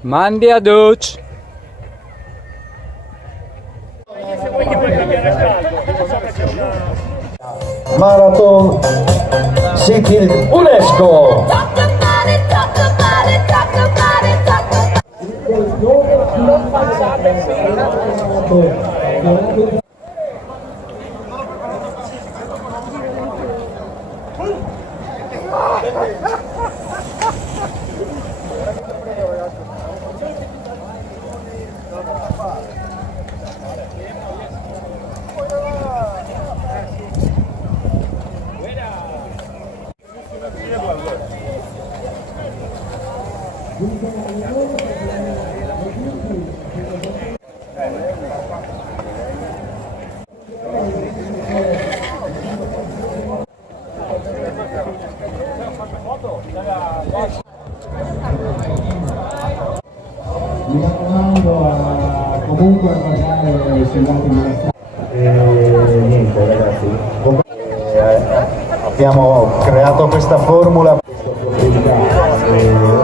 Mandi a Duc. Marathon City UNESCO. Mi raccomando comunque a pagare sui lati di Niente ragazzi, abbiamo creato questa formula,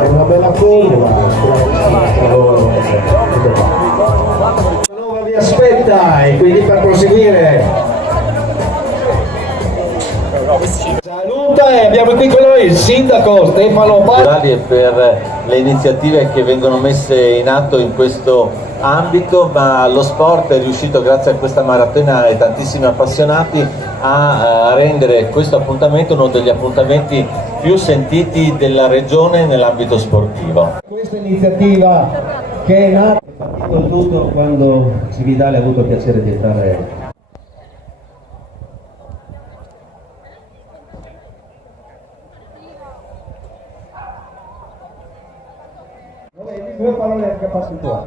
una bella formula. Nova vi aspetta e quindi per proseguire saluta e abbiamo qui con noi il sindaco Stefano E per le iniziative che vengono messe in atto in questo ambito, ma lo sport è riuscito grazie a questa maratona e tantissimi appassionati a rendere questo appuntamento uno degli appuntamenti più sentiti della regione nell'ambito sportivo. Questa iniziativa che è nata con tutto quando Cividale ha avuto il piacere di entrare. Due parole anche passi qua.